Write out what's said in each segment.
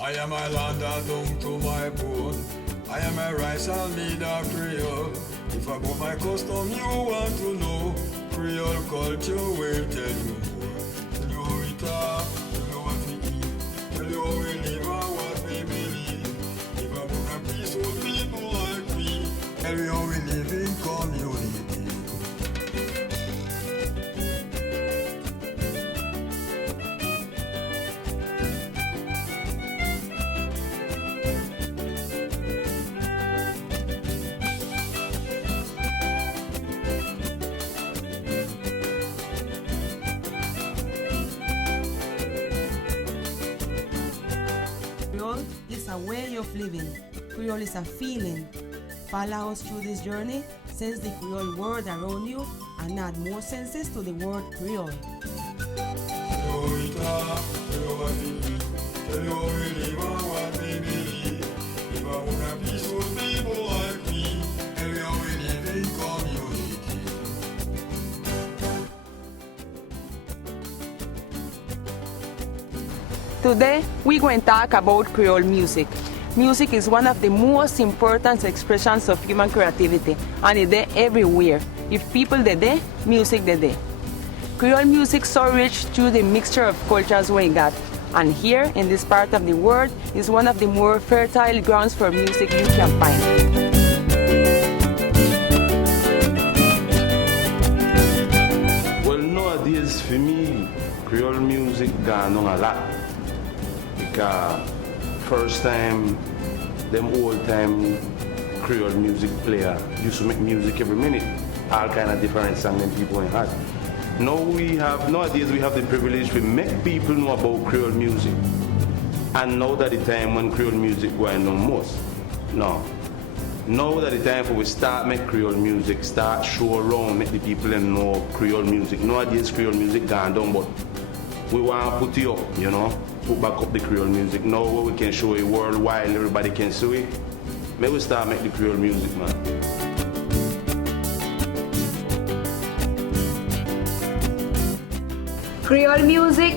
I am a land down to my bone. I am a rice and meat of Creole. If about my custom you want to know, Creole culture will tell you more. Tell you how we talk, tell you what we eat, tell you how we live and what we believe. If about a peaceful people like me, tell you how we live in community. Creole is a way of living. Creole is a feeling. Follow us through this journey, sense the Creole word around you, and add more senses to the word Creole. Today, we're going to talk about Creole music. Music is one of the most important expressions of human creativity, and it's there everywhere. If people are there, music is there. Creole music is so rich through the mixture of cultures we got, and here in this part of the world is one of the more fertile grounds for music you can find. Well, nowadays for me, Creole music gone on a lot. Because first time, them old time Creole music player used to make music every minute, all kind of different songs and people in had. Nowadays we have the privilege to make people know about Creole music. And now that the time when Creole music going on most. No. Now that the time for we start make Creole music, start show around, make the people know Creole music. Nowadays Creole music gone down, but we want to put it up, you know, put back up the Creole music. Now we can show it worldwide, everybody can see it. Maybe we start make the Creole music, man. Creole music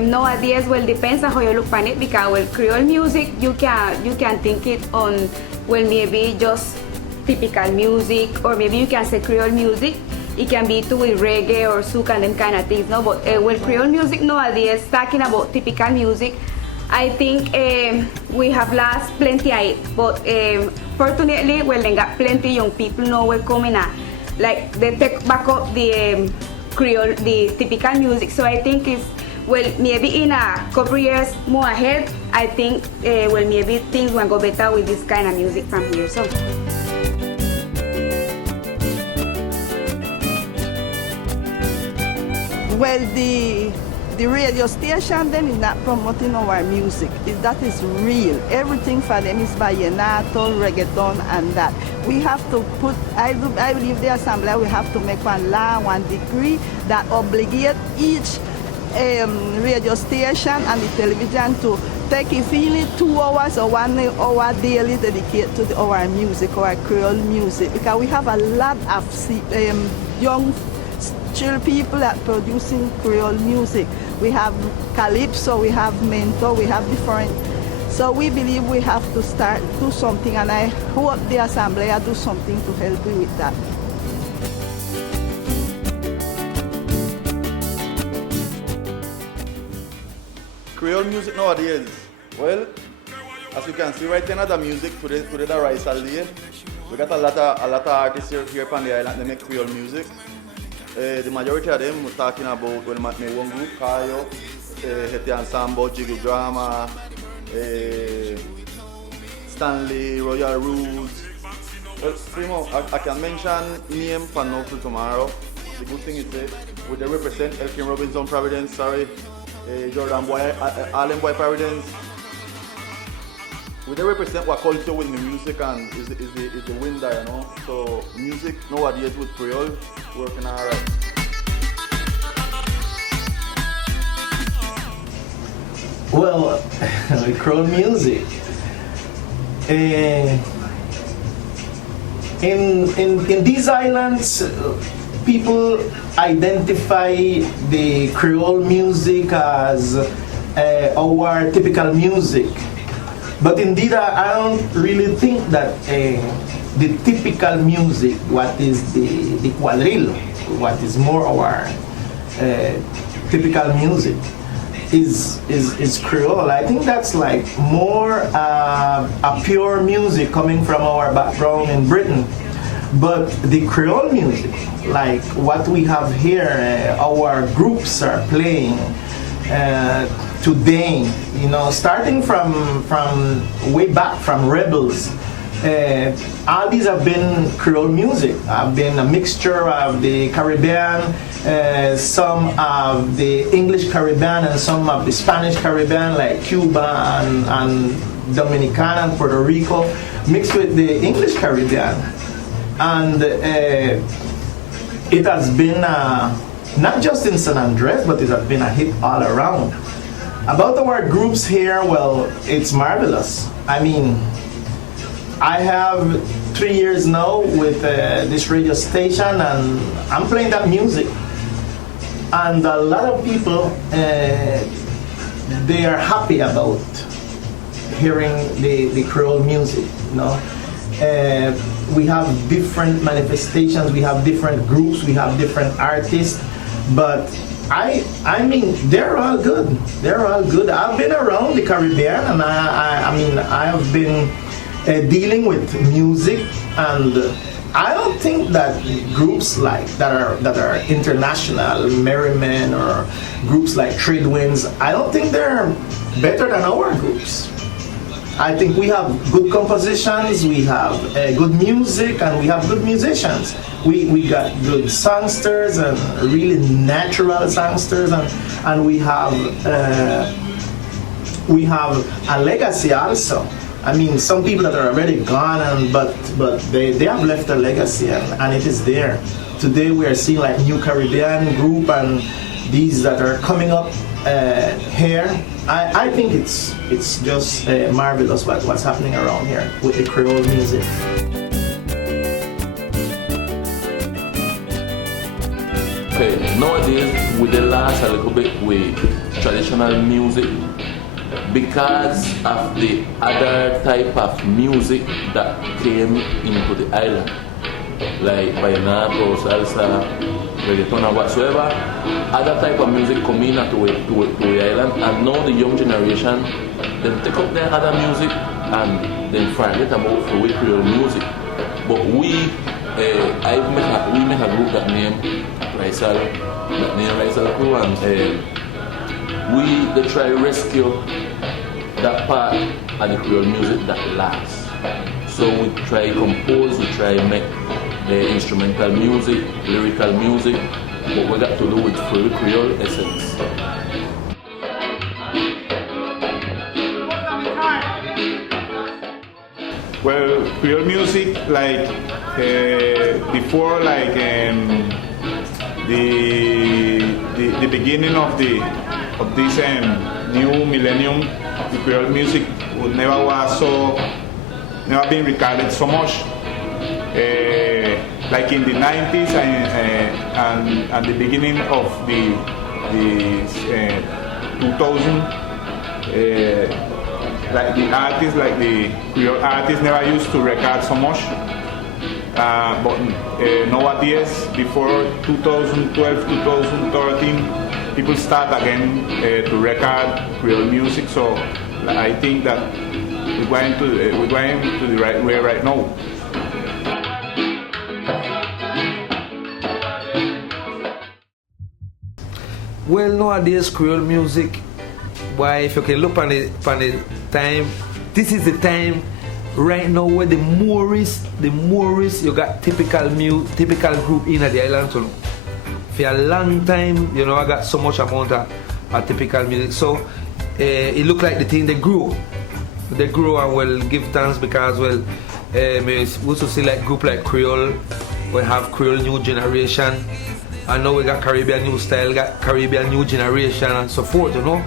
nowadays well depends on how you look on it, because well Creole music you can think it on well maybe just typical music, or maybe you can say Creole music. It can be too with reggae or soca and them kind of things, no? But well, Creole music nowadays, talking about typical music, I think we have lost plenty of it. But fortunately, well, they got plenty young people now we're coming at. Like, they take back up the Creole, the typical music. So I think it's, well, maybe in a couple years more ahead, I think, well, maybe things will go better with this kind of music from here. So. Well, the radio station then is not promoting our music. That is real. Everything for them is vallenato, reggaeton, and that. We have to put, I believe the assembly, we have to make one law, one decree that obligate each radio station and the television to take, if only 2 hours or 1 hour daily dedicated to our music, our Creole music, because we have a lot of young chill people that producing Creole music. We have calypso, we have mento, we have different. So we believe we have to start do something, and I hope the assembly will do something to help me with that. Creole music nowadays, well, as you can see right now, the music today the rise all day. We got a lot of artists here on the island that make Creole music. The majority of them we're talking about, well, my one group, Kayo, Heti Ensemble, Jiggy Drama, Stanley, Royal Roots. Well, Primo, I can mention name for now till tomorrow. The good thing is that we they represent Elkin Robinson Providence, Jordan Boy, Allen Boy Providence. We they represent what culture with the music and is the winner, you know. So music nowadays with Creole working alright. Well, Creole music. In these islands, people identify the Creole music as our typical music. But indeed, I don't really think that the typical music, what is the quadrille, what is more our typical music, is Creole. I think that's like more a pure music coming from our background in Britain. But the Creole music, like what we have here, our groups are playing today, you know, starting from way back from Rebels. All these have been Creole music, have been a mixture of the Caribbean, some of the English Caribbean and some of the Spanish Caribbean, like Cuba and Dominicana and Puerto Rico, mixed with the English Caribbean. And it has been, not just in San Andres, but it has been a hit all around. About our groups here, well, it's marvelous. I mean, I have 3 years now with this radio station, and I'm playing that music. And a lot of people, they are happy about hearing the Creole music, you know. We have different manifestations, we have different groups, we have different artists, but I mean, they're all good. They're all good. I've been around the Caribbean, and I mean, I have been dealing with music, and I don't think that groups like that are international, Merrymen, or groups like Trade Winds, I don't think they're better than our groups. I think we have good compositions, we have good music, and we have good musicians. We got good songsters and really natural songsters, and we have a legacy also. I mean, some people that are already gone, but they have left a legacy, and it is there. Today we are seeing like New Caribbean group and these that are coming up here. I think it's just marvelous what's happening around here with the Creole music. Okay, nowadays we lost a little bit with traditional music because of the other type of music that came into the island, like vallenato, salsa, reggaeton, and whatsoever. Other type of music come in to the island, and now the young generation, they take up their other music and then forget about the Creole music. But we make a group that named Raisal Crew, and they try to rescue that part of the Creole music that lasts. So we try to compose, we try to make instrumental music, lyrical music, but we got to do with full Creole essence. Well, Creole music, like before, like the beginning of this new millennium, the Creole music would never been recorded so much. Like in the 90s and the beginning of the 2000, like the artists, like the Creole artists, never used to record so much. But nowadays, before 2012, 2013, people start again to record Creole music. So I think that we're going to the right way right now. Well, nowadays Creole music, why, if you can look on the time, this is the time right now where the Moorish, you got typical group in the island. So for a long time, you know, I got so much amount of typical music. So it look like the thing they grew and will give thanks because, well, we also see like group like Creole, we have Creole new generation. And now we got Caribbean new style, got Caribbean new generation and so forth, you know.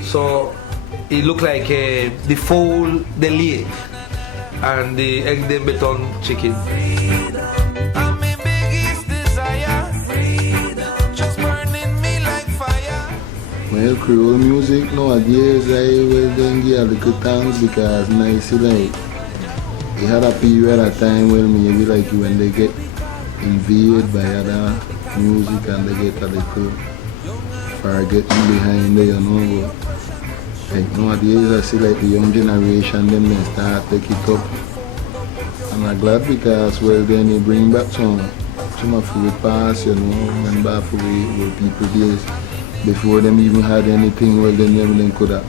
So it look like the fowl, the lake, and the egg them beton chicken. Well, Creole music nowadays, I will then give a little thanks because nice like they had a period of time where maybe like when they get invaded by other music and they get a little forgetting behind there, you know. But like nowadays I see like the young generation them they start take it up. And I'm glad because well then they bring back some of the past, you know, remember for the people days before them even had anything, well then them could have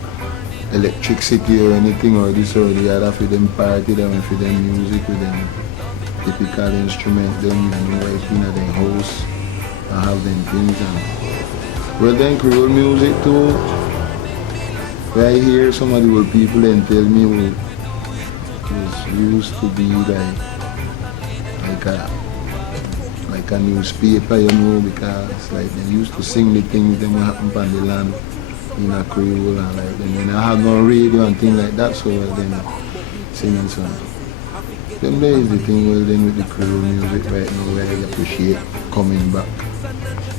electricity or anything or this or the other for them party them for them music with them typical instrument them, you know, like in their house and have them things and well then Creole music too. When I hear some of the old people then tell me it was used to be like a newspaper, you know, because like they used to sing the things that happen on the land in a Creole and like then I have no radio and things like that, so well then singing songs. Then there is the thing well then with the Creole music right now where I appreciate coming back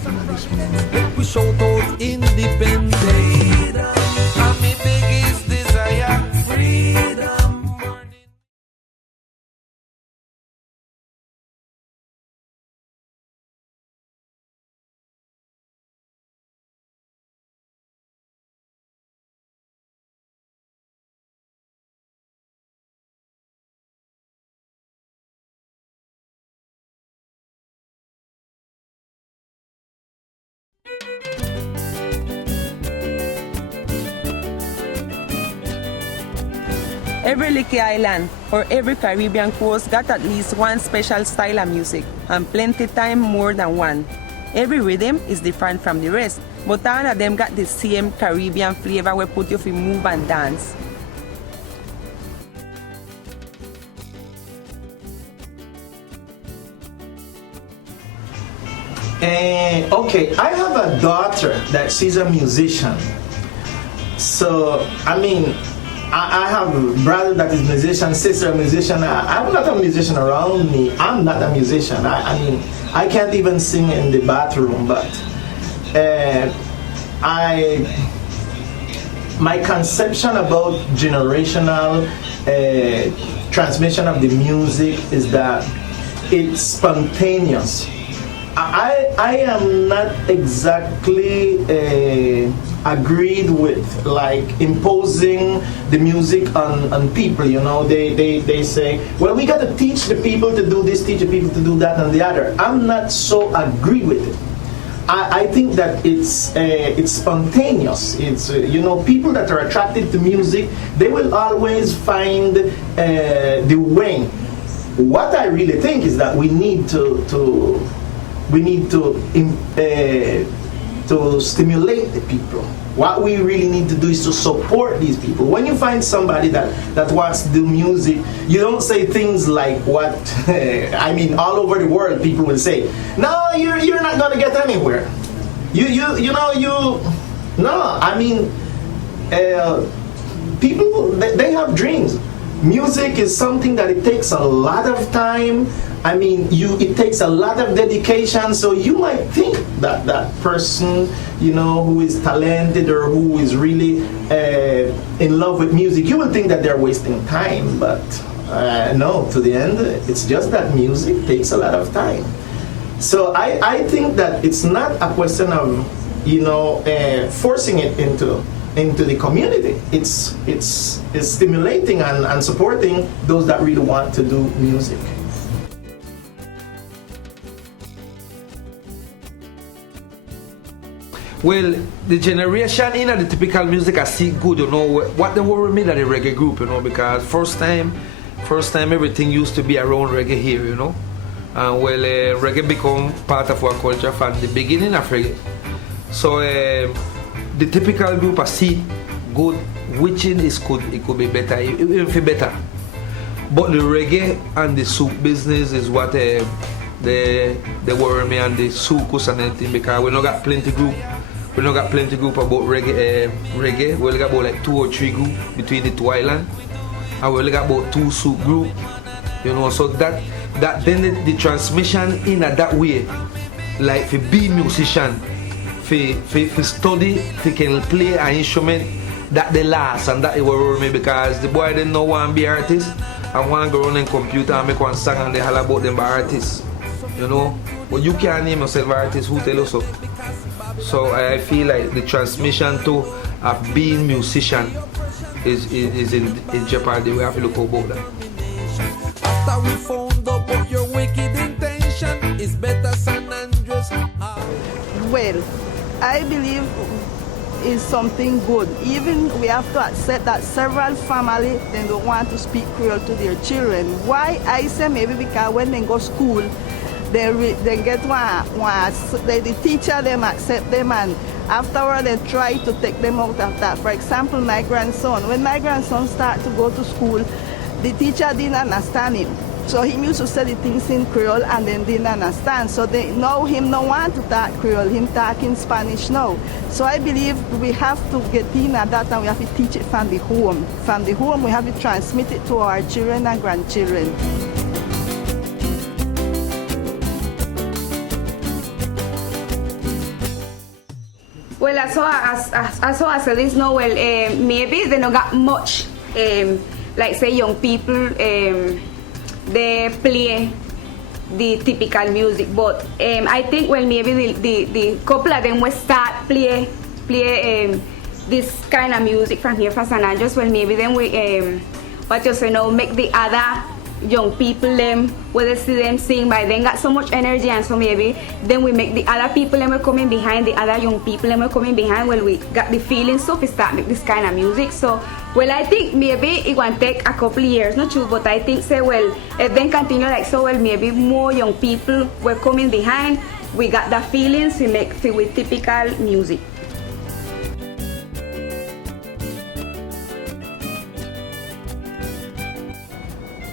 in this moment. We shout out independence. And my biggest desire, freedom. Every Licky Island or every Caribbean coast got at least one special style of music, and plenty time more than one. Every rhythm is different from the rest, but all of them got the same Caribbean flavor we put you to move and dance. Okay, I have a daughter that she's a musician. So, I mean, I have a brother that is a musician, sister a musician. I'm not a musician around me. I'm not a musician. I mean, I can't even sing in the bathroom, but my conception about generational transmission of the music is that it's spontaneous. I am not exactly agreed with like imposing the music on people, you know. They say, well, we got to teach the people to do this, teach the people to do that and the other. I'm not so agree with it. I think that it's spontaneous. It's you know, people that are attracted to music, they will always find the way. What I really think is that we need to stimulate the people. What we really need to do is to support these people. When you find somebody that wants to do music, you don't say things like what I mean, all over the world people will say, no, you're not gonna get anywhere. No, I mean, people, they have dreams. Music is something that it takes a lot of time. I mean, it takes a lot of dedication, so you might think that that person, you know, who is talented or who is really in love with music, you will think that they're wasting time, but no, to the end, it's just that music takes a lot of time. So I think that it's not a question of, you know, forcing it into the community. It's stimulating and supporting those that really want to do music. Well, the generation in the typical music I see good, you know. What they worry me that the reggae group, you know, because first time everything used to be around reggae here, you know. And well, reggae become part of our culture from the beginning of reggae. So the typical group I see good, whiching is good, it could be better, even feel better. But the reggae and the souk business is what they worry me, and the soukus and anything, because we not got plenty group. We not got plenty group about reggae. We only got about like 2 or 3 group between the two islands, and we only got about 2 souk group. You know, so that then the transmission in that way, like for be musician, for study, they can play an instrument that they last, and that it worry me because the boy didn't know want to be artist and want to go run in computer and make one song and they holler about them by artists, you know. But you can't name yourself artist, who tell you so? So I feel like the transmission to being musician is in jeopardy. We have to look about that. After we found out what your wicked intention is, better San Andres. Well, I believe is something good. Even we have to accept that several families they don't want to speak Creole to their children. Why? I say maybe because when they go school, they get the teacher them accept them, and afterward they try to take them out of that. For example, my grandson, when my grandson started to go to school, the teacher didn't understand him. So he used to say the things in Creole and then didn't understand. So they know him no want to talk Creole, him talking Spanish now. So I believe we have to get in at that and we have to teach it from the home. From the home we have to transmit it to our children and grandchildren. Well, as I said this now, well, maybe they don't got much, like say young people, they play the typical music, but I think well maybe the couple of them will start play this kind of music from here from San Andres. Well, maybe then we what you say now, make the other young people them where they see them sing, but then got so much energy, and so maybe then we make the other people them will coming behind, the other young people them will coming behind. Well, we got the feeling, so we start make this kind of music. So well, I think maybe it will take a couple of years, not true, but I think say well, if then continue like so, well maybe more young people were coming behind. We got the feelings we make with typical music.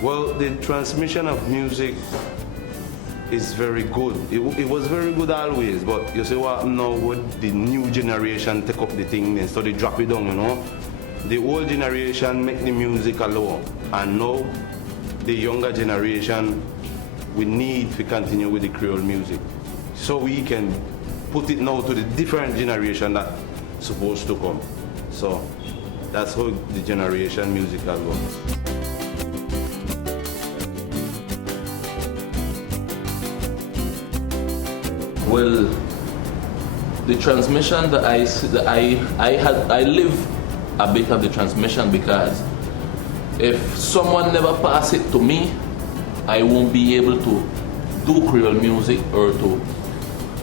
Well, the transmission of music is very good. It was very good always, but you see what now with the new generation take up the thing and so they drop it down, you know. The old generation make the music alone, and now the younger generation, we need to continue with the Creole music so we can put it now to the different generation that's supposed to come. So that's how the generation music will go. Well, the transmission that I live a bit of the transmission, because if someone never pass it to me, I won't be able to do Creole music or to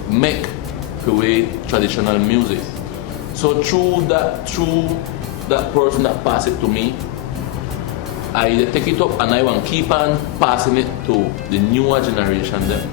make Creole traditional music. So through that person that pass it to me, I take it up and I want to keep on passing it to the newer generation then.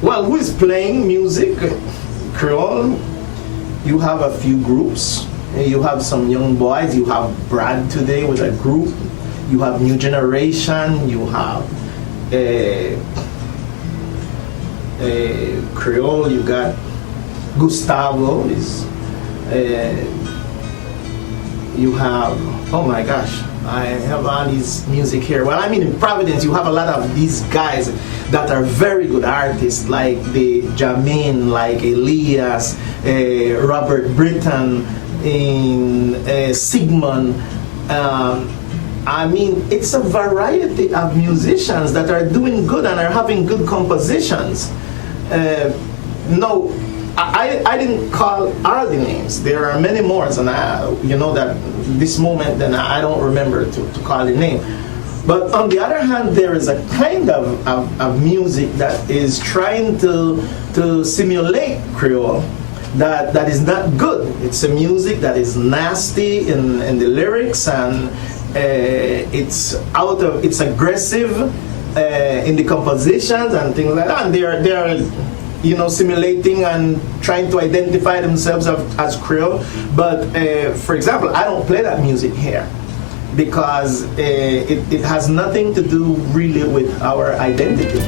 Well, who is playing music? Creole. You have a few groups. You have some young boys. You have Brad today with a group. You have New Generation. You have Creole. You got Gustavo. You have, oh my gosh, I have all these music here. Well, I mean, in Providence, you have a lot of these guys that are very good artists, like the Jamin, like Elias, Robert Britton, Sigmund. I mean, it's a variety of musicians that are doing good and are having good compositions. No, I didn't call all the names. There are many more, and you know that this moment, then I don't remember to call the name. But on the other hand, there is a kind of music that is trying to simulate Creole that is not good. It's a music that is nasty in the lyrics, and it's aggressive in the compositions and things like that. And there are simulating and trying to identify themselves as Creole. But for example, I don't play that music here because it has nothing to do really with our identity.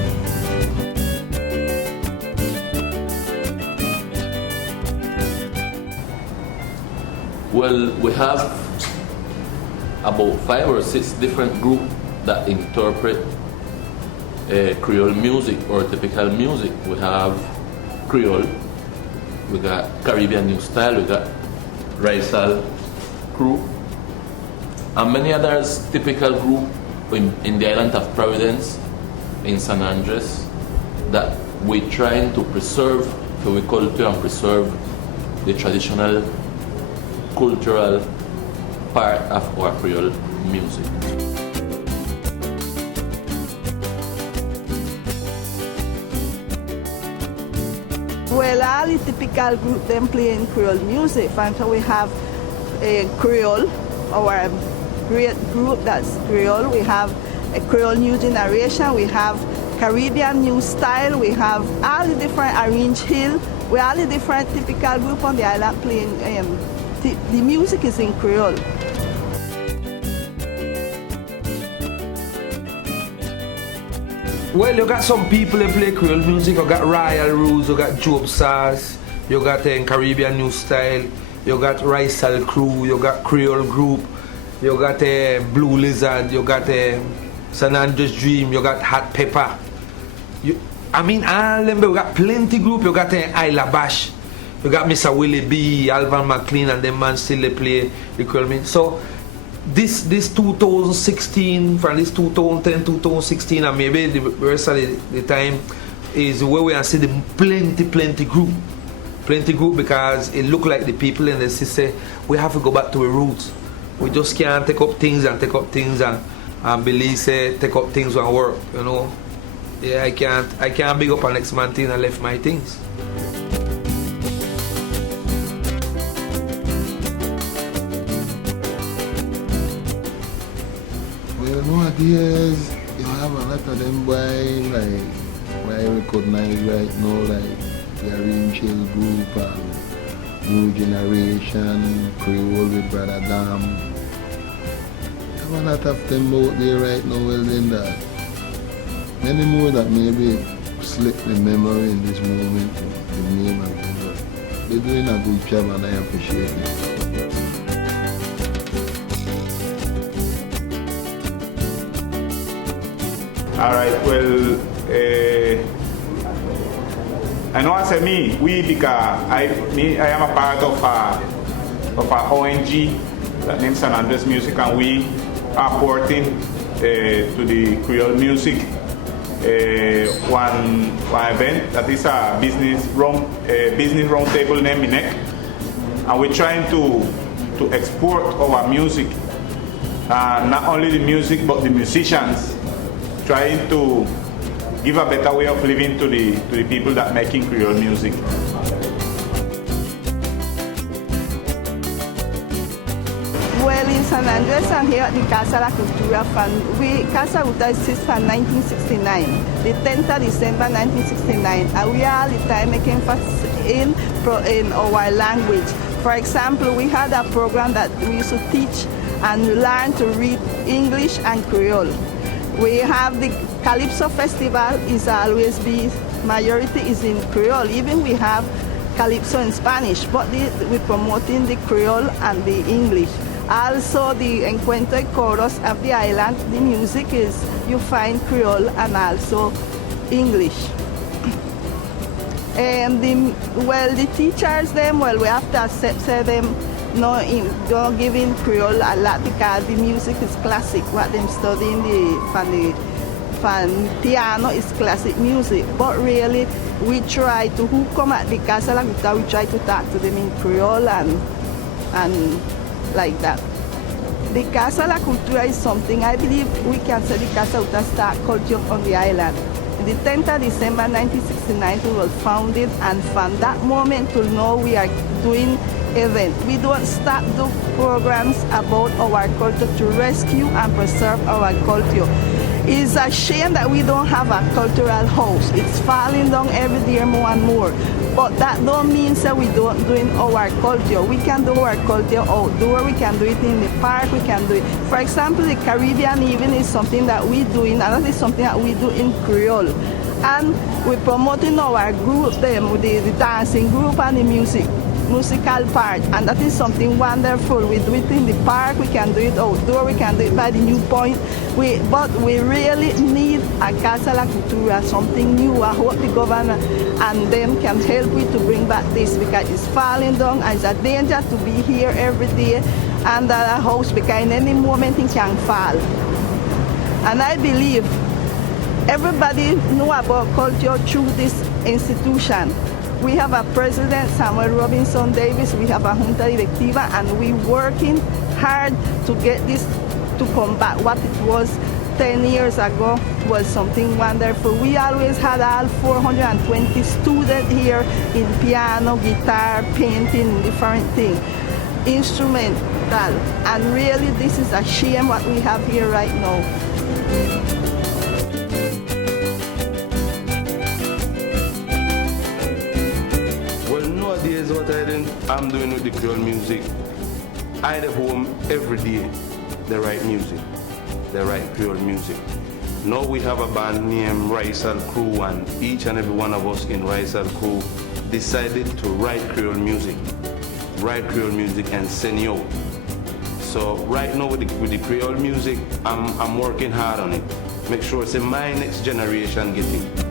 Well, we have about 5 or 6 different groups that interpret Creole music or typical music. We have Creole, we got Caribbean New Style, we got Raisal Crew, and many others typical group in the island of Providence, in San Andres, that we're trying to preserve for we culture and preserve the traditional cultural part of our Creole music. Well, all the typical group them playing Creole music. So we have a Creole, our great group that's Creole. We have a Creole New Generation. We have Caribbean New Style. We have all the different Orange Hill. We all the different typical group on the island playing. The music is in Creole. Well, you got some people that play Creole music. You got Royal Roots, you got Job Sass, you got Caribbean New Style, you got Raisal Crew, you got Creole Group, you got Blue Lizard, you got San Andres Dream, you got Hot Pepper. All them, you got plenty group. You got Isla Bash, you got Mr. Willie B, Alvan McLean, and them man still they play the Creole music. So this 2016, from this 2010, 2016, and maybe the rest of the time is where we are see the plenty group because it look like the people in the city we have to go back to our roots. We just can't take up things and believe say take up things and work, Yeah, I can't big up an next man thing and left my things. Well, nowadays you have a lot of them boy recognize right now, like the Orange Hill Group and New Generation, Creole with Brother Dam. You have a lot of them out there right now, well then that. Many more that maybe slip the memory in this moment, the name of them, but they're doing a good job and I appreciate it. All right, well, I know I say because I am a part of a ONG that named San Andres Music, and we are porting to the Creole music one event that is a business round table named Minek, and we're trying to export our music, not only the music but the musicians, trying to give a better way of living to the people that making Creole music. Well, in San Andres and here at the Casa La Cultura Fund, Casa Ruta exists from 1969, the 10th of December 1969, and we are all the time making emphasis in our language. For example, we had a program that we used to teach and learn to read English and Creole. We have the Calypso Festival is always majority is in Creole. Even we have Calypso in Spanish, but we're promoting the Creole and the English. Also the Encuentro y Chorus of the island, the music is, you find Creole and also English. And the teachers we have to accept them, don't give in Creole a lot because the music is classic. What them studying from piano is classic music. But really, we try to, who come at the Casa La Cultura, we try to talk to them in Creole and like that. The Casa La Cultura is something, I believe we can say the Casa La Cultura start culture on the island. The 10th of December 1969 we was founded, and from that moment till now we are doing events. We don't stop do programs about our culture to rescue and preserve our culture. It's a shame that we don't have a cultural house. It's falling down every year more and more. But that don't mean that we don't doing our culture. We can do our culture outdoor. We can do it in the park. We can do it. For example, the Caribbean even is something that we doing, and that is something that we do in Creole. And we're promoting our group, the dancing group and the musical part, and that is something wonderful. We do it in the park, we can do it outdoor, we can do it by the New Point. But we really need a Casa La Cultura, something new. I hope the governor and them can help me to bring back this, because it's falling down and it's a danger to be here every day under a house, because in any moment it can fall. And I believe everybody know about culture through this institution. We have a president, Samuel Robinson Davis. We have a junta directiva, and we're working hard to get this to come back. What it was 10 years ago was something wonderful. We always had all 420 students here in piano, guitar, painting, different things, instrumental. And really, this is a shame what we have here right now. Nowadays, what I'm doing with the Creole music, I at home every day, they write music, they write Creole music. Now we have a band named Raisal Crew, and each and every one of us in Raisal Crew decided to write Creole music and send you out. So right now with the Creole music, I'm working hard on it. Make sure it's my next generation get it.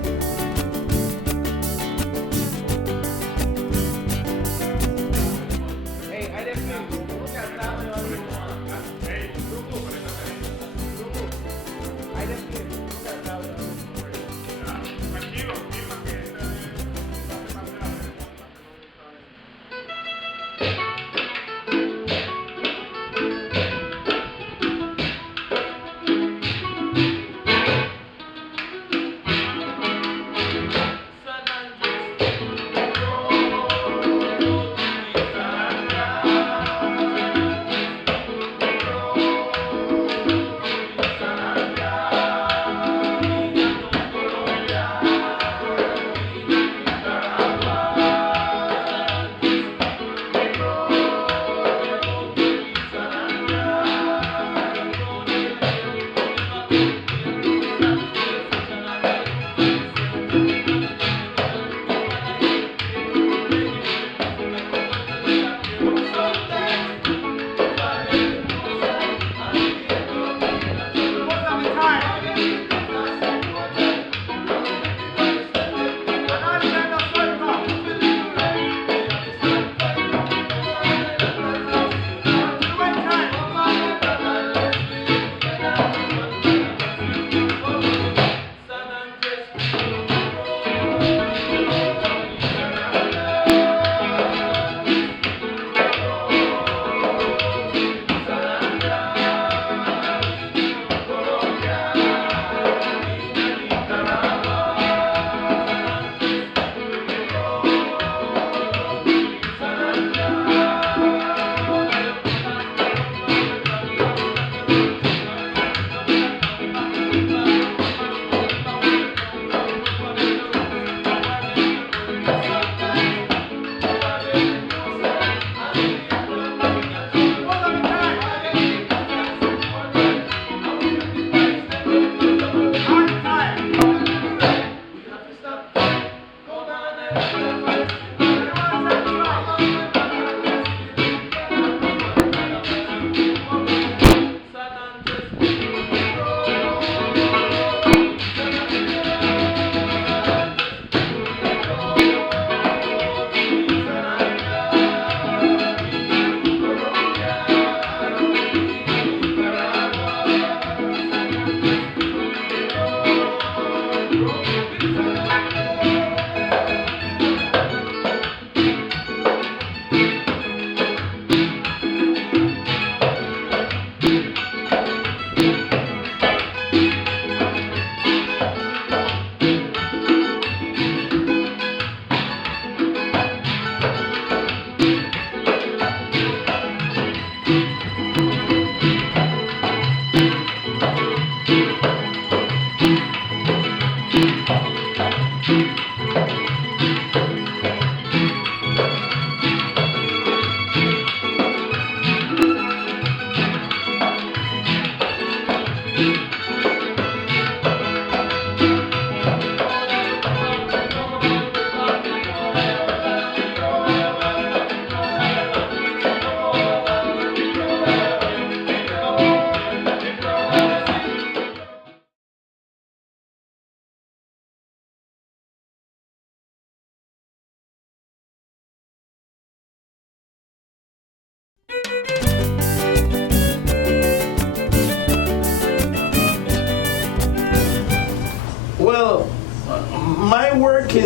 work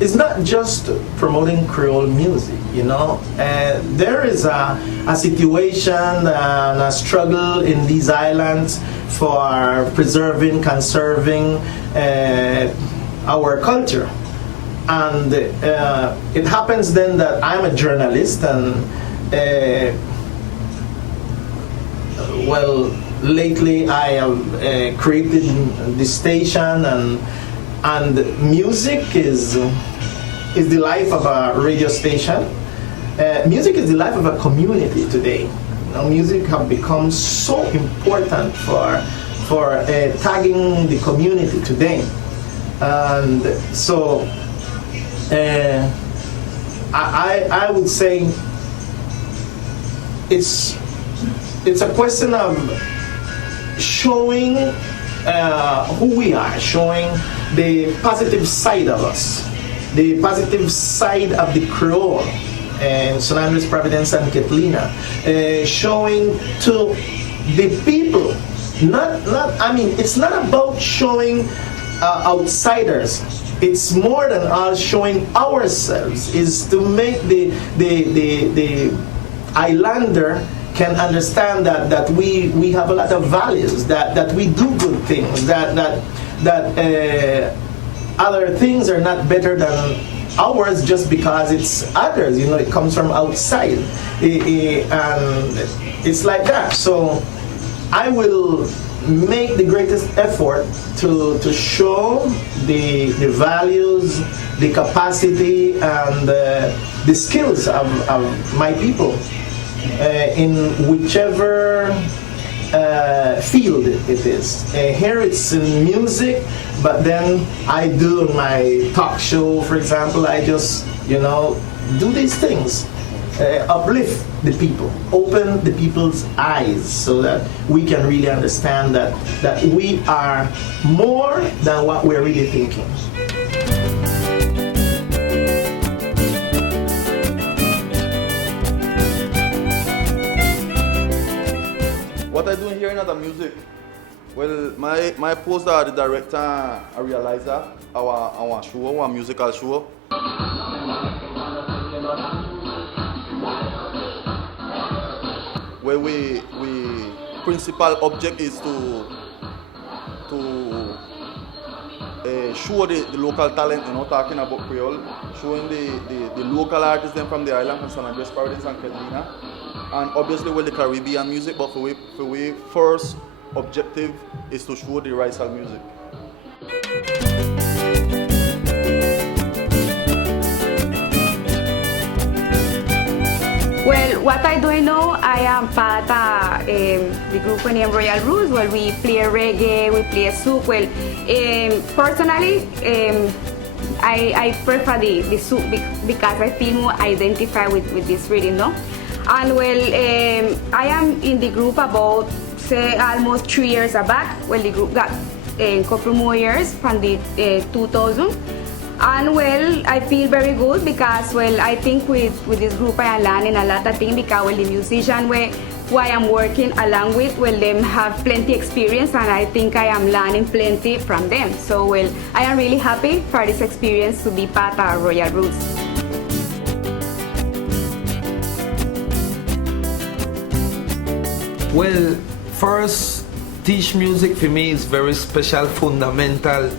is not just promoting Creole music, you know. There is a situation and a struggle in these islands for preserving, conserving our culture. And it happens then that I'm a journalist, and well, lately I have created this station, and music is the life of a radio station. Music is the life of a community today. You know, music have become so important for tagging the community today, and so I would say it's a question of showing who we are, showing the positive side of us, the positive side of the Creole, and San Andres, Providence, and Catalina, showing to the people. I mean, it's not about showing outsiders. It's more than all showing ourselves. Is to make the islander can understand that we have a lot of values, that we do good things, that other things are not better than ours just because it's others. You know, it comes from outside, and it's like that. So I will make the greatest effort to show the values, the capacity, and the skills of my people in whichever field it is. Here it's in music, but then I do my talk show, for example, I just, do these things. Uplift the people, open the people's eyes so that we can really understand that we are more than what we're really thinking. What I do here in other music, well, my poster, the director, I realize that our show, our musical show. Where we principal object is to show the local talent, talking about Creole, showing the local artists them from the island, from San Andres, Providence, and Catalina, and obviously with the Caribbean music. But for we first objective is to show the Raisal music. Well, what I do now, I am part of the group named Royal Roots, where we play reggae, we play souk. Well, personally, I prefer the souk because I feel more identified with this rhythm, no? And well, I am in the group about, say, almost 3 years back. Well, the group got a couple more years from the 2000. And well, I feel very good because, well, I think with this group I am learning a lot of things because, well, the musician who I am working along with, well, them have plenty experience, and I think I am learning plenty from them. So, well, I am really happy for this experience to be part of Royal Roots. Well, first, teach music for me is very special, fundamental,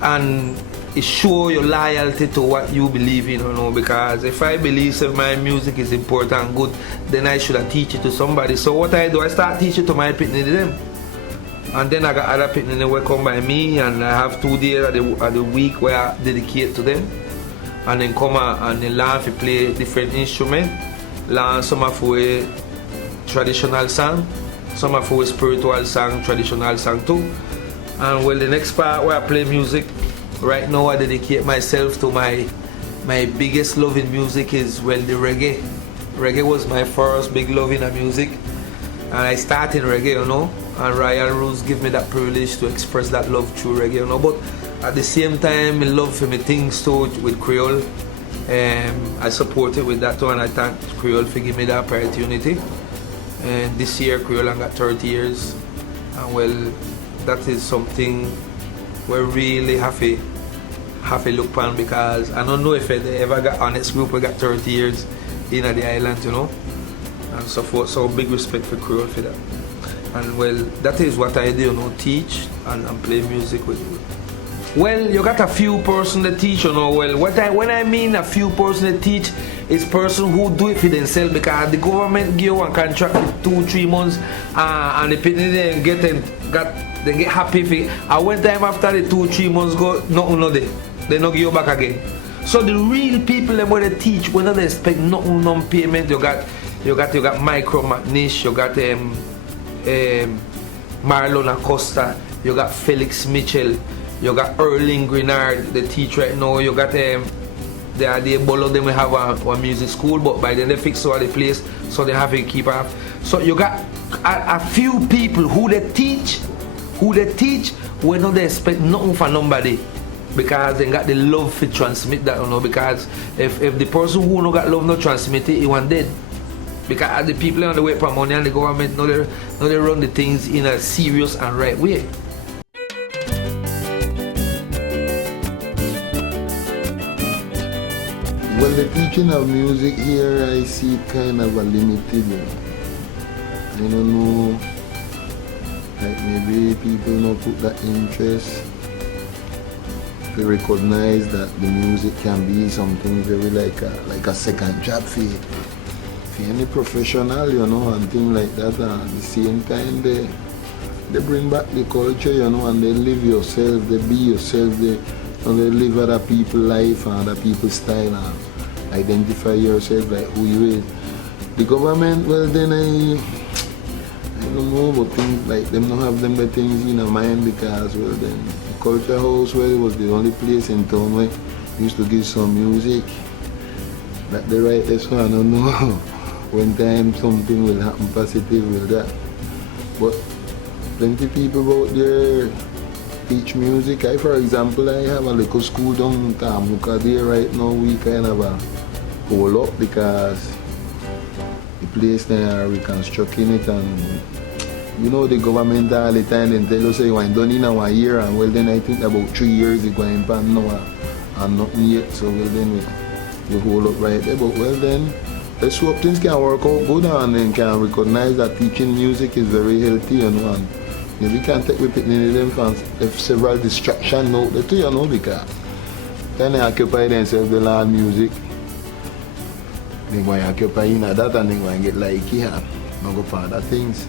and it show your loyalty to what you believe in, because if I believe that my music is important and good, then I should have teach it to somebody. So what I do, I start teaching to my pitney them. And then I got other pitney who come by me, and I have 2 days of the week where I dedicate to them. And then come and they learn to play different instruments, learn some of the traditional song, some of the spiritual song, traditional song too. And well, the next part where I play music, right now I dedicate myself to my biggest love in music is, well, the reggae. Reggae was my first big love in music, and I started in reggae, and Royal Roots give me that privilege to express that love through reggae, but at the same time I love for me things too with Creole. I support it with that too, and I thank Creole for giving me that opportunity. And this year Creole got 30 years, and well, that is something we really have to look on, because I don't know if they ever got on this group. We got 30 years in the island, you know, and so forth. So big respect for Creole for that. And well, that is what I do, you know, teach and play music with you. Well, you got a few person that teach, you know. Well, when I mean a few person that teach, is person who do it for themselves, because the government give one contract for 2-3 months, and the people they get happy for it. And one time after the 2-3 months go, nothing they not give you back again. So the real people them where they teach, when they expect nothing on payment. You got Micro McNish, you got Marlon Acosta, you got Felix Mitchell, you got Erling Grenard, the teach right now. You got they bolo them we have a music school, but by then they fix all the place, so they have to keep up. So you got a few people who they teach when they expect nothing from nobody, because they got the love to transmit that, you know. Because if the person who no got love no transmit it, he want dead. Because the people on the way for money and the government know they run the things in a serious and right way. Well, the teaching of music here, I see kind of a limited. I don't know, like maybe people don't put that interest to recognize that the music can be something very like a second job for any professional, you know, and things like that. And at the same time, they bring back the culture, you know, and they live yourself, they be yourself, they live other people's life and other people's style and identify yourself like who you is. The government, well then I don't know, but things like them don't have them the things in mind, because well then the Culture House, well, it was the only place in town where used to give some music. Like the right, that's why I don't know when time something will happen positive with that. But plenty people out there teach music. For example, I have a little school down in Tamuka there right now. We kind of hold up because the place they are reconstructing it, and you know the government all the time they tell us say when done in 1 year, and well then I think about 3 years it's going on now and nothing yet. So well then we hold up right there. But well then let's hope things can work out good and then can recognize that teaching music is very healthy, you know, and we can take with them from several distractions out there too, you know, because then they occupy themselves with loud music. They go and occupy in that and they go and get like here and go for other things.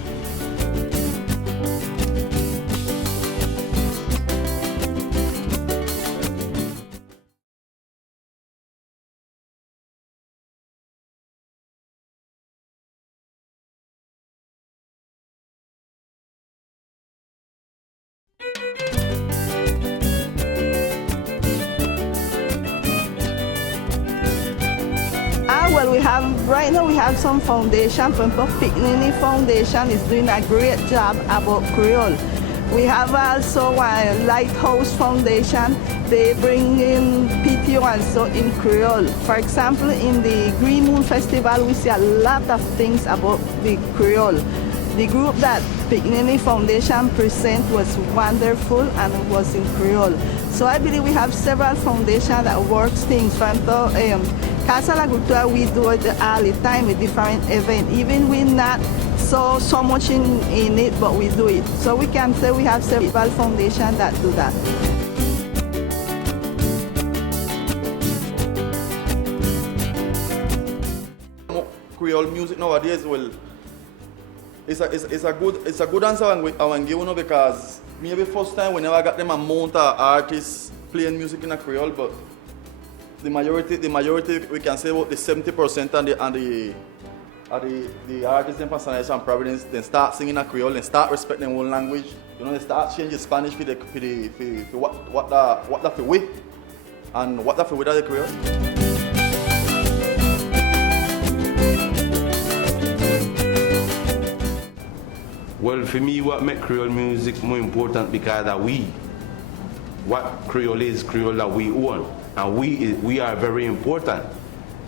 Right now we have some foundation. For example, Picnini Foundation is doing a great job about Creole. We have also a Lighthouse Foundation. They bring in PTO and so in Creole. For example, in the Green Moon Festival, we see a lot of things about the Creole. The group that Picnini Foundation present was wonderful and it was in Creole. So I believe we have several foundations that works things. For example, Casa La Cultura, we do it all the time with different events. Even we're not so much in it, but we do it. So we can say we have several foundations that do that. Creole music nowadays, well, it's a good answer I want give you, because maybe first time we never got them amount of artists playing music in a Creole, but the majority we can say about the 70% and the artists in Pasadena and Providence, they start singing a Creole, they start respecting their own language. You know, they start changing Spanish for what that for with and what that for without the Creole. Well, for me, what makes Creole music more important because that what Creole is, Creole that we own, and we are very important.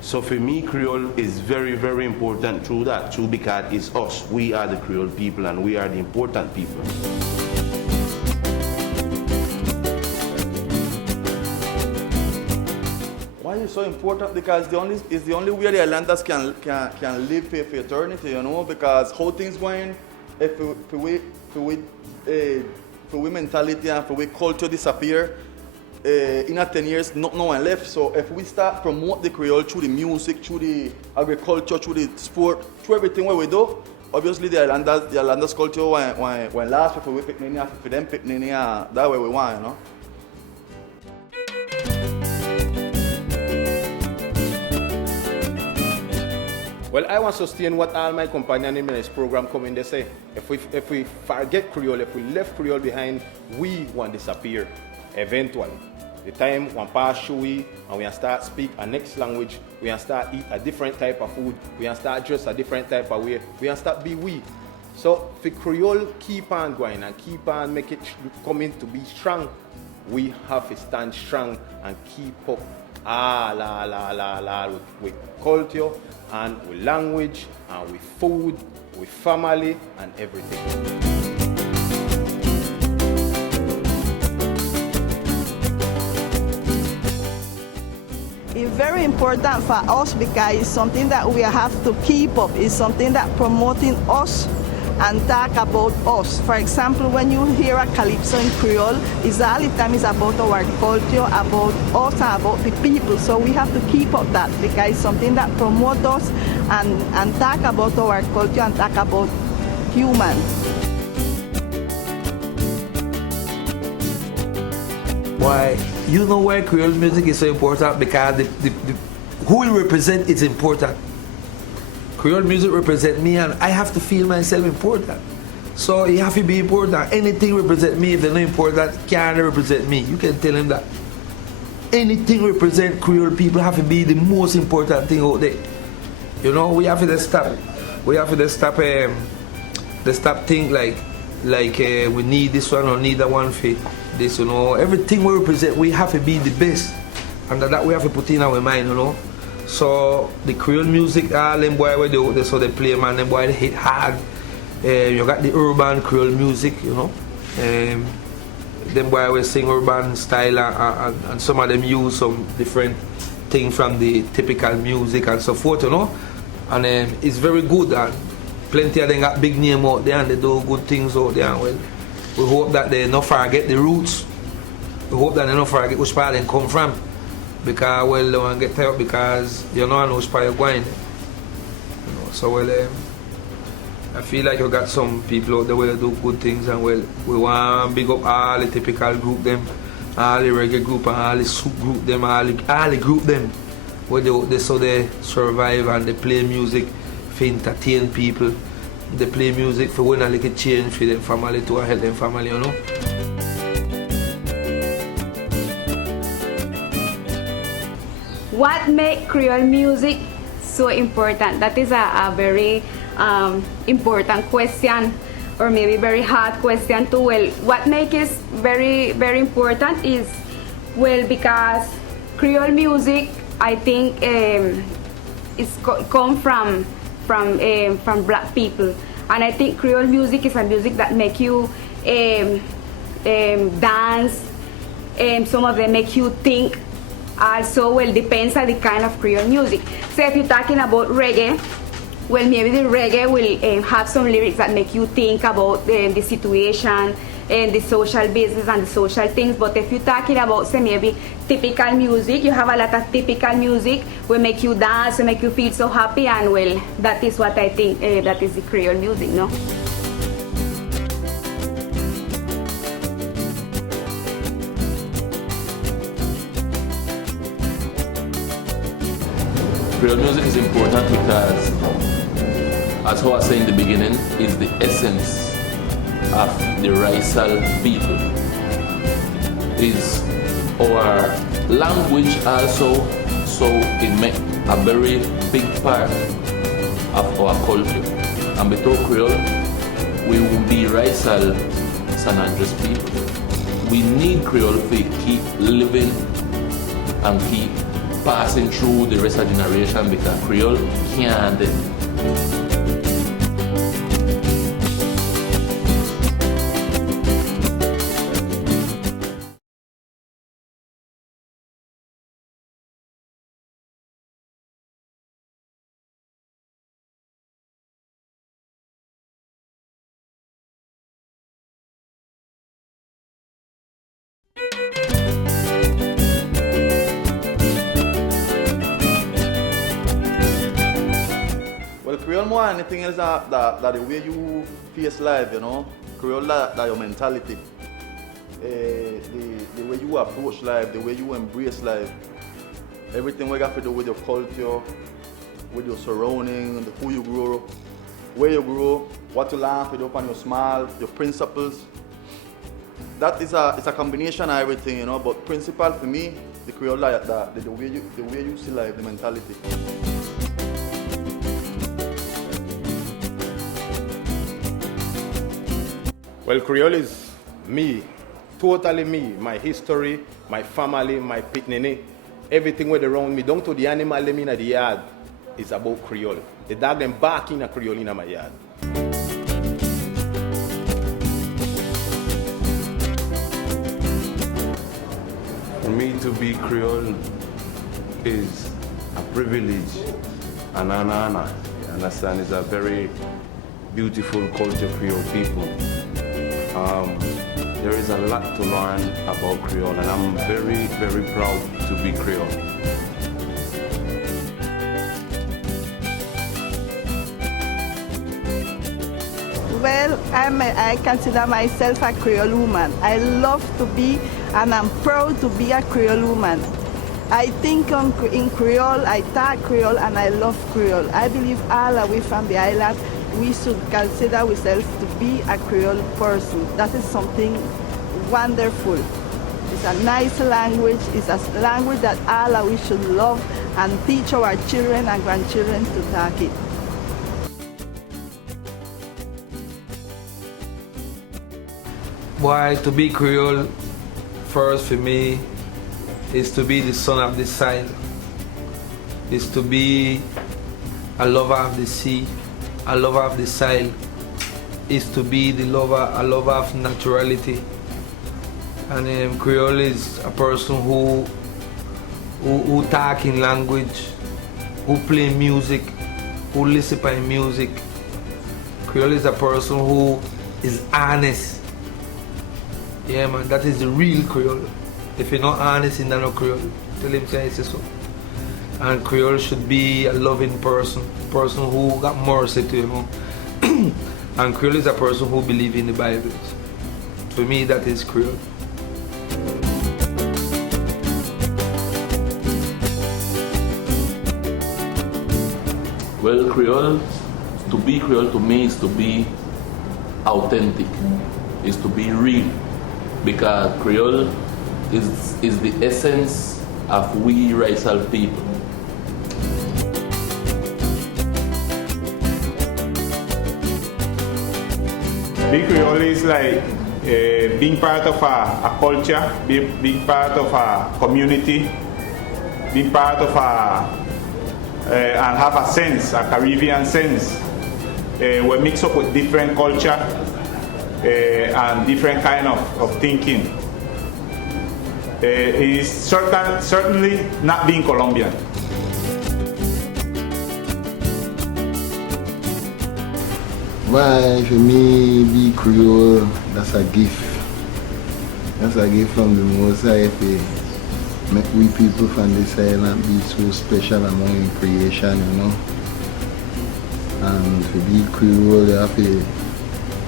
So for me, Creole is very, very important through that, too, because it's us. We are the Creole people, and we are the important people. so important because it's the only way the islanders can live for eternity, you know, because how things going, if we mentality and if we culture disappear, in 10 years, no one left. So if we start promote the Creole through the music, through the agriculture, through the sport, through everything what we do, obviously the islanders culture when last if we pick for them pick that way we want, you know. Well, I want to sustain what all my companions in this program come in, they say, if we forget Creole, if we left Creole behind, we want to disappear eventually. The time one pass Shui and we can start speak a next language, we can start eat a different type of food, we can start dress a different type of way, we can start be we. So for Creole keep on going and keep on make it coming to be strong, we have to stand strong and keep up with culture and with language and with food, with family and everything. It's very important for us because it's something that we have to keep up. It's something that promoting us and talk about us. For example, when you hear a calypso in Creole, it's all the time is about our culture, about us and about the people. So we have to keep up that because it's something that promotes us and talk about our culture and talk about humans. Why? You know why Creole music is so important? Because who we represent is important. Creole music represent me and I have to feel myself important. So it have to be important. Anything represent me, if they're not important, can't represent me. You can tell them that. Anything represent Creole people have to be the most important thing out there. You know, we have to stop. We have to stop think like we need this one or need that one for this, you know. Everything we represent, we have to be the best. And that we have to put in our mind, you know. So the Creole music, all them boy where they so they play, man, them boy they hit hard. You got the urban Creole music, you know. Them boy will sing urban style and some of them use some different things from the typical music and so forth, you know. And it's very good and plenty of them got big name out there and they do good things out there. Well, we hope that they not forget the roots. We hope that they not forget which part they come from. Because, well, they want to get tired because you know which part you're going. You know, so, well, I feel like you got some people out there where they do good things and, well, we want to big up all the typical group them, all the reggae group and all the soup group them, all the group them. Where they so they survive and they play music for entertain people. They play music for win a little change for their family to help them family, you know. What makes Creole music so important? That is a very important question, or maybe very hard question too. Well, what makes it very, very important is, well, because Creole music, I think, come from black people, and I think Creole music is a music that make you dance, some of them make you think. Also, well, depends on the kind of Creole music. So if you're talking about reggae, well, maybe the reggae will have some lyrics that make you think about the situation and the social business and the social things. But if you're talking about, say, maybe typical music, you have a lot of typical music will make you dance, will make you feel so happy, and, well, that is what I think that is the Creole music, no? Creole music is important because, as I was saying in the beginning, is the essence of the Raisal people. Is our language also, so it makes a very big part of our culture. And without Creole, we will be Raisal San Andres people. We need Creole to keep living and keep passing through the rest of the generation because Creole can't Well, Creole more than anything else that the way you face life, you know. Creole that your mentality. The way you approach life, the way you embrace life. Everything we got to do with your culture, with your surroundings, who you grow, where you grow, what you learn, with up on your smile, your principles. That is it's a combination of everything, you know. But principle for me, the Creole life, the way you see life, the mentality. Well, Creole is me, totally me, my history, my family, my pitnene, everything with around me, down to the animal them in the yard, is about Creole. The dog them barking a Creole in my yard. For me to be Creole is a privilege and an honor. You understand? It's a very beautiful culture, Creole people. There is a lot to learn about Creole, and I'm very, very proud to be Creole. Well, I consider myself a Creole woman. I love to be, and I'm proud to be a Creole woman. I think in Creole, I talk Creole, and I love Creole. I believe all away from the island, we should consider ourselves to be a Creole person. That is something wonderful. It's a nice language. It's a language that all we should love and teach our children and grandchildren to talk it. Why to be Creole, first for me, is to be the son of the soil, is to be a lover of the sea, a lover of the soil, is to be a lover of naturality. And Creole is a person who talk in language, who play music, who listen to music. Creole is a person who is honest. Yeah, man, that is the real Creole. If you're not honest in that Creole, tell him say so. And Creole should be a loving person who got mercy to him. And Creole is a person who believes in the Bible. For me, that is Creole. Well, Creole, to be Creole to me is to be authentic, is to be real, because Creole is the essence of we racial people. Being Creole is like being part of a culture, being part of a community, being part of and have a sense, a Caribbean sense. We mix up with different culture and different kind of thinking. It is certainly not being Colombian. Why, for me, be Creole, that's a gift. That's a gift from the Most High to make we people from this island be so special among creation, you know. And to be Creole, you have to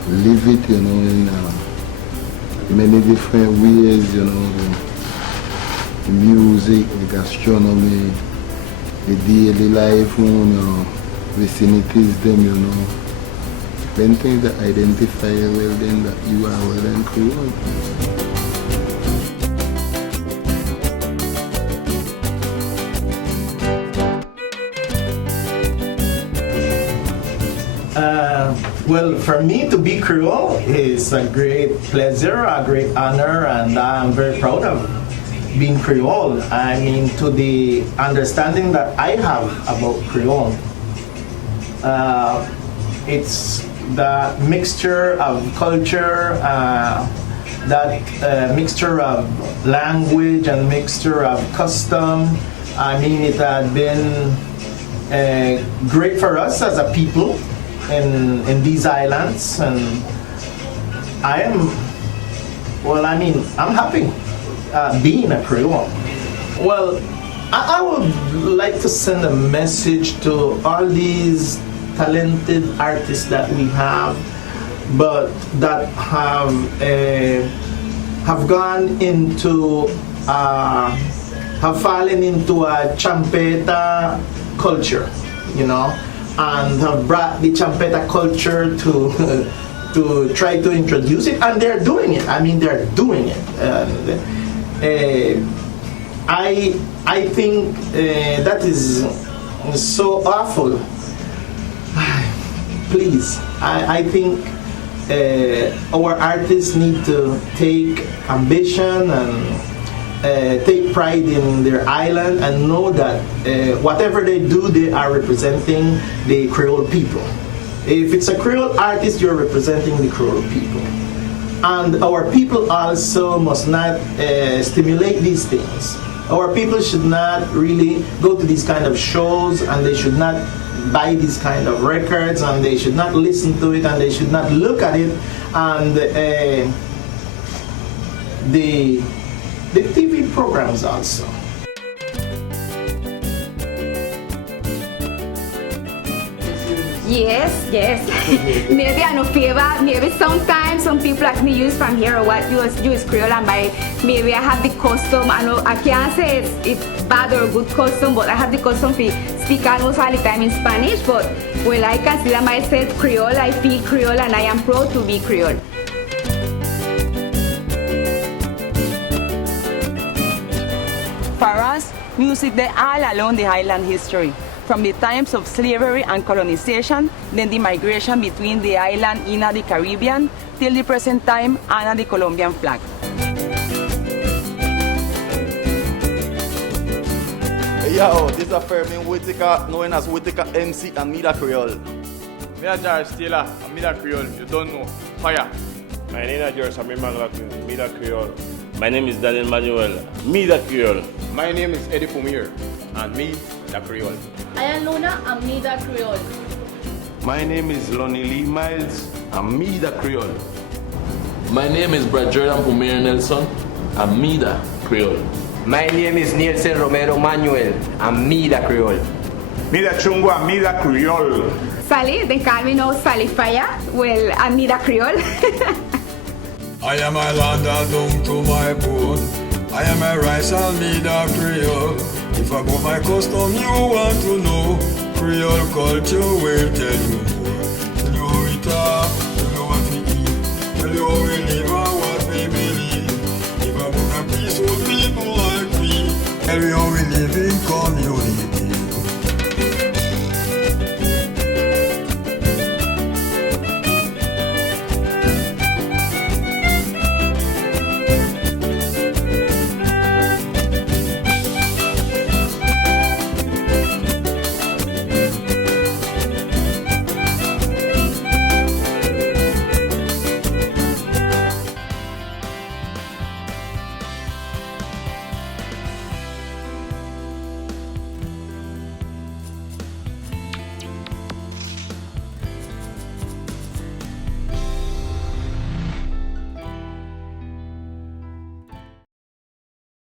live it, you know, in many different ways, you know. The music, the gastronomy, the daily life, you know, vicinities, them, you know. Then things that identify well then that you are well and Creole. Well, for me to be Creole is a great pleasure, a great honor, and I'm very proud of being Creole. I mean, to the understanding that I have about Creole, it's the mixture of culture, that mixture of language and mixture of custom. I mean, it had been great for us as a people in these islands, and I'm happy being a Creole. Well, I would like to send a message to all these talented artists that we have, but that have gone into have fallen into a champeta culture, you know, and have brought the champeta culture to to try to introduce it, and they're doing it. I mean, they're doing it. I think that is so awful. Please, I think our artists need to take ambition and take pride in their island and know that whatever they do, they are representing the Creole people. If it's a Creole artist, you're representing the Creole people. And our people also must not stimulate these things. Our people should not really go to these kind of shows, and they should not buy these kind of records, and they should not listen to it, and they should not look at it. And the TV programs also. Yes. Maybe I know favor. Maybe sometimes some people like me use from here or what use Creole, and maybe I have the custom. I know I can't say it's bad or good custom, but I have the custom to speak almost all the time in Spanish. But well, I consider myself Creole. I feel Creole, and I am proud to be Creole. For us, music they all along the island history. From the times of slavery and colonization, then the migration between the island in the Caribbean, till the present time and the Colombian flag. Hey, yo, this is a Fermin Whitaker, known as Whitaker MC and Mida Creole. Me a George Taylor, and Mida Creole, you don't know. Fire. My name is George Samir McLaughlin, Mida Creole. My name is Daniel Manuel, Mida Creole. My name is Eddie Pumir, and me, the Creole. I am Luna, I'm Mida Creole. My name is Lonnie Lee Miles, I'm Mida Creole. My name is Brad Jordan Pumir Nelson, I'm Mida Creole. My name is Nielsen Romero Manuel, I'm Mida Creole. Mida Chungo, I'm Mida Creole. Sally, they call me now Sally Fire. Well, I'm Mida Creole. I am a lander down to my bone. I am a rice and Mida Creole. If about my custom you want to know, Creole culture will tell